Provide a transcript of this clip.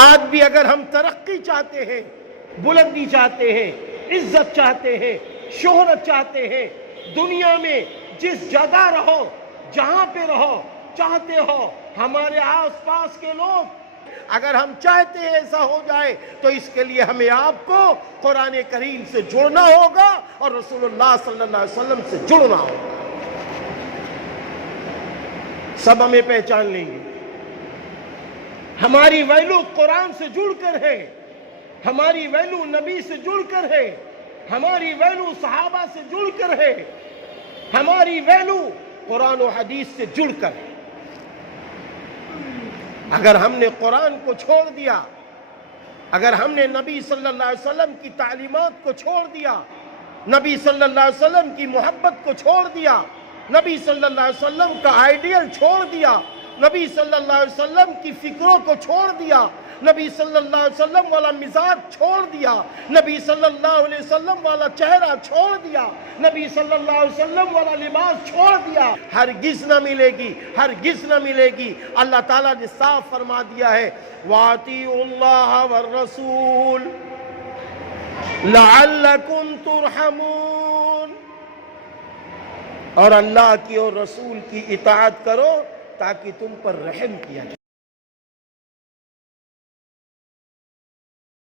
آج بھی اگر ہم ترقی چاہتے ہیں، بلندی چاہتے ہیں، عزت چاہتے ہیں، شہرت چاہتے ہیں، دنیا میں جس جگہ رہو، جہاں پہ رہو، چاہتے ہو ہمارے آس پاس کے لوگ، اگر ہم چاہتے ہیں ایسا ہو جائے تو اس کے لیے ہمیں آپ کو قرآن کریم سے جڑنا ہوگا اور رسول اللہ صلی اللہ علیہ وسلم سے جڑنا ہوگا۔ سب ہمیں پہچان لیں گے۔ ہماری ویلو قرآن سے جڑ کر ہے، ہماری ویلو نبی سے جڑ کر ہے، ہماری ویلو صحابہ سے جڑ کر ہے، ہماری ویلو قرآن و حدیث سے جڑ کر ہے۔ اگر ہم نے قرآن کو چھوڑ دیا، اگر ہم نے نبی صلی اللہ علیہ وسلم کی تعلیمات کو چھوڑ دیا، نبی صلی اللہ علیہ وسلم کی محبت کو چھوڑ دیا، نبی صلی اللہ علیہ وسلم کا آئیڈیل چھوڑ دیا، نبی صلی اللہ علیہ وسلم کی فکروں کو چھوڑ دیا، نبی صلی اللہ علیہ وسلم والا مزاج چھوڑ دیا، نبی صلی اللہ علیہ وسلم والا چہرہ چھوڑ دیا، نبی صلی اللہ علیہ وسلم والا لباس چھوڑ دیا، ہرگز نہ ملے گی، ہرگز نہ ملے گی۔ اللہ تعالیٰ نے صاف فرما دیا ہے وَأَطِيعُوا اللَّهَ وَالرَّسُولَ لَعَلَّكُمْ تُرْحَمُونَ، اور اللہ کی اور رسول کی اطاعت کرو تاکہ تم پر رحم کیا جائے۔